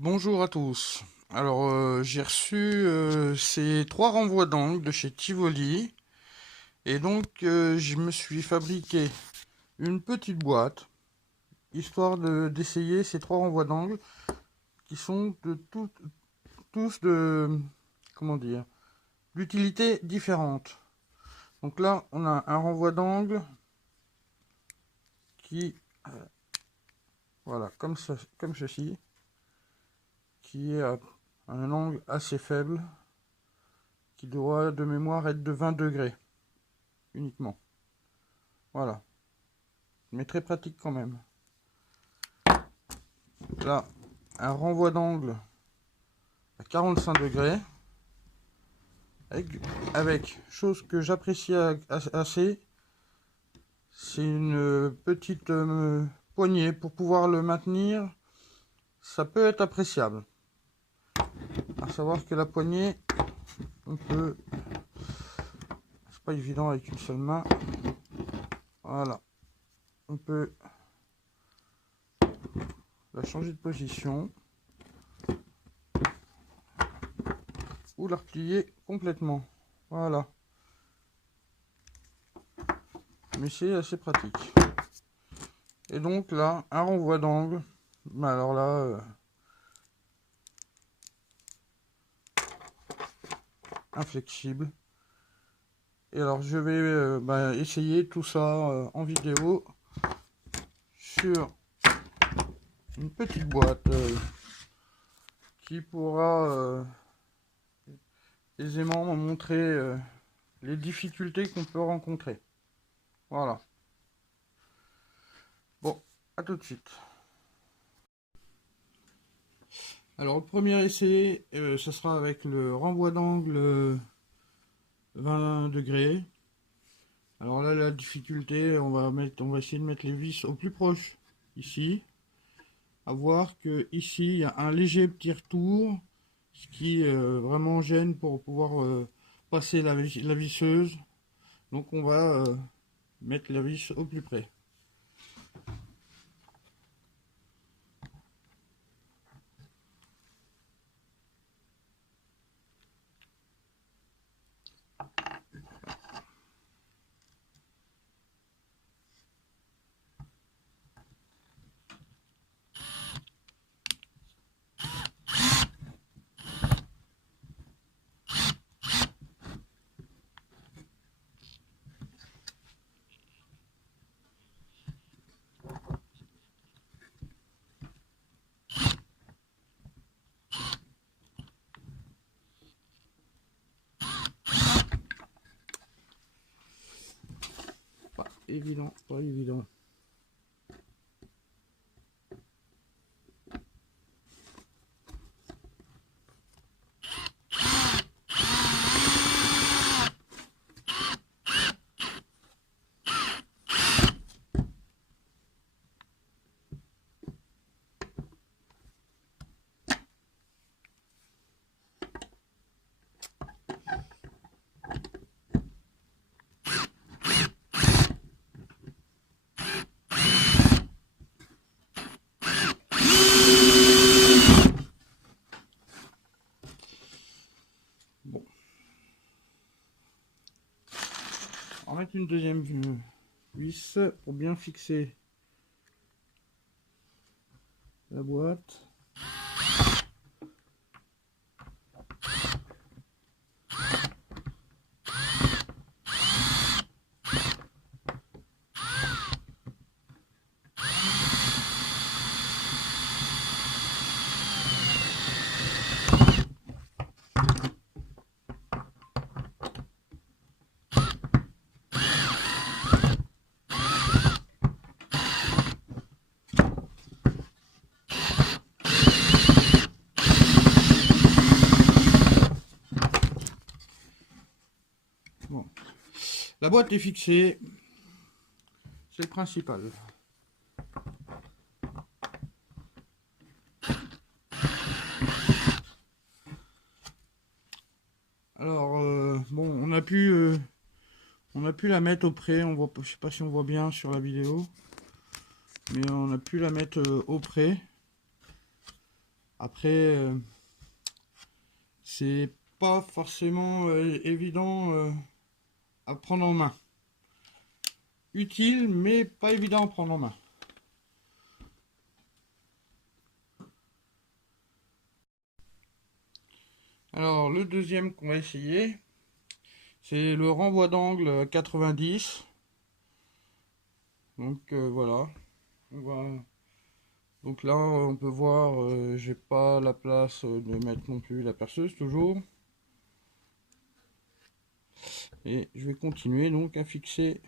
Bonjour à tous. Alors, j'ai reçu ces trois renvois d'angles de chez Tivoli. Et donc, je me suis fabriqué une petite boîte, histoire d'essayer ces trois renvois d'angles qui sont tous de, comment dire, d'utilité différente. Donc là, on a un renvoi d'angle qui, voilà, comme ceci, qui est à un angle assez faible, qui doit de mémoire être de 20 degrés uniquement. Voilà, mais très pratique quand même. Là, un renvoi d'angle à 45 degrés, avec chose que j'apprécie assez, c'est une petite poignée pour pouvoir le maintenir. Ça peut être appréciable. À savoir que la poignée, on peut, c'est pas évident avec une seule main. Voilà, on peut la changer de position ou la replier complètement. Voilà, mais c'est assez pratique. Et donc là, un renvoi d'angle. Mais alors là, inflexible. Et alors je vais essayer tout ça en vidéo sur une petite boîte qui pourra aisément me montrer les difficultés qu'on peut rencontrer. Voilà. Bon, à tout de suite. Alors le premier essai, ce sera avec le renvoi d'angle 20 degrés. Alors là, la difficulté, on va essayer de mettre les vis au plus proche ici. À voir que ici, il y a un léger petit retour, ce qui vraiment gêne pour pouvoir passer la visseuse. Donc on va mettre la vis au plus près. Pas évident, pas évident. Bon. On va mettre une deuxième vis pour bien fixer la boîte. Bon. La boîte est fixée, c'est le principal. Alors, bon, on a pu la mettre au près. On voit, je sais pas si on voit bien sur la vidéo, mais on a pu la mettre au près. Après, c'est pas forcément évident à prendre en main. Utile, mais pas évident à prendre en main. Alors, le deuxième qu'on va essayer, c'est le renvoi d'angle 90. Donc voilà. Donc là, on peut voir, j'ai pas la place de mettre non plus la perceuse toujours. Et je vais continuer donc à fixer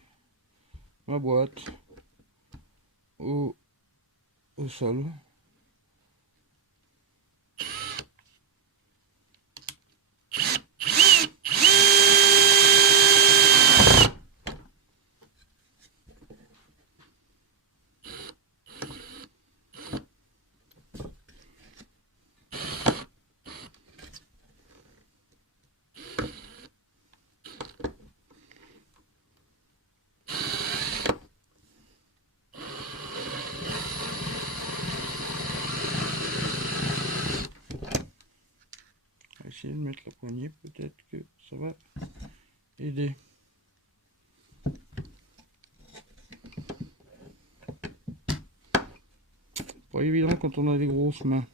ma boîte au sol. Essayer de mettre la poignée, peut-être que ça va aider. Pas évident quand on a des grosses mains.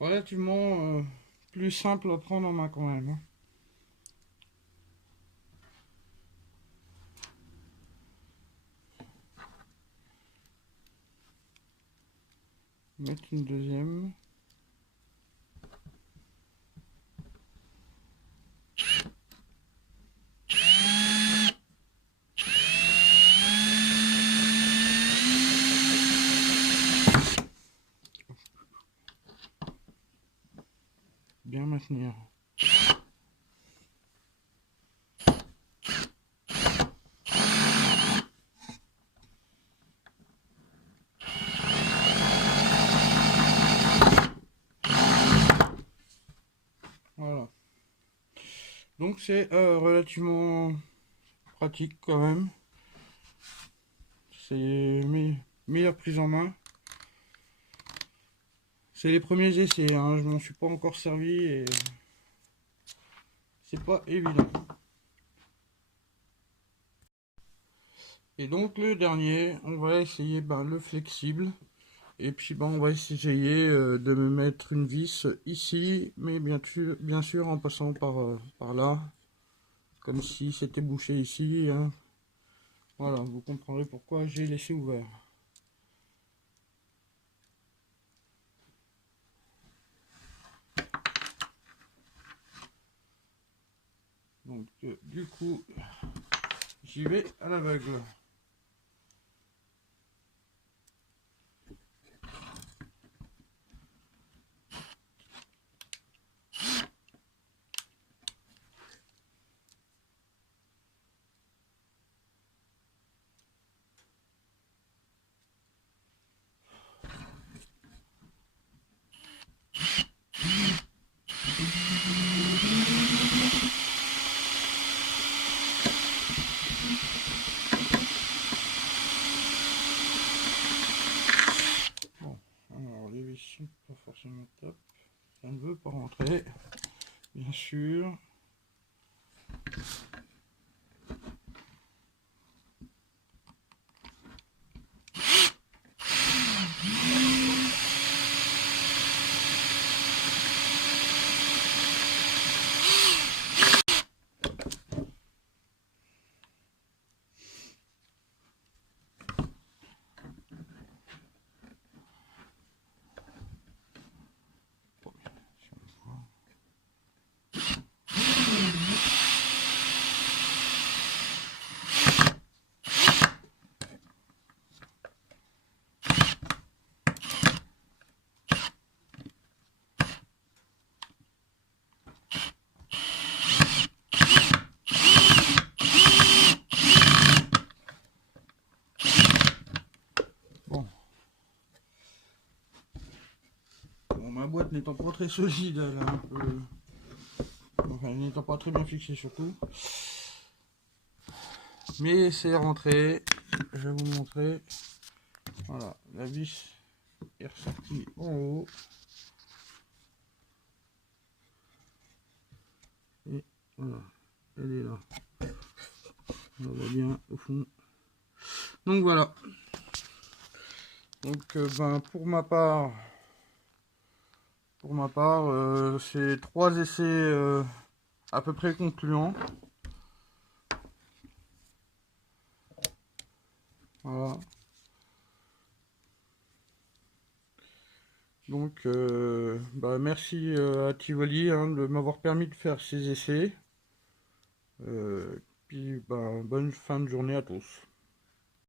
Relativement plus simple à prendre en main quand même. Hein. Mettre une deuxième. Bien maintenir. Voilà. Donc c'est relativement pratique quand même. C'est meilleure prise en main. C'est les premiers essais, hein. Je m'en suis pas encore servi et c'est pas évident. Et donc le dernier, on va essayer le flexible. Et puis on va essayer de me mettre une vis ici, mais bien sûr en passant par là, comme si c'était bouché ici. Hein. Voilà, vous comprendrez pourquoi j'ai laissé ouvert. Donc du coup, j'y vais à l'aveugle. Bon, alors les vis sont pas forcément top. Ça ne veut pas rentrer, bien sûr. Ma boîte n'étant pas très solide, elle a un peu... Enfin, n'étant pas très bien fixée surtout. Mais c'est rentré. je vais vous montrer. Voilà, la vis est ressortie en haut. Et voilà, elle est là. On la voit bien au fond. Donc voilà. Donc ben, pour ma part, c'est 3 essais à peu près concluants. Voilà. Donc bah, merci à Tivoli hein, de m'avoir permis de faire ces essais. Puis bah, bonne fin de journée à tous.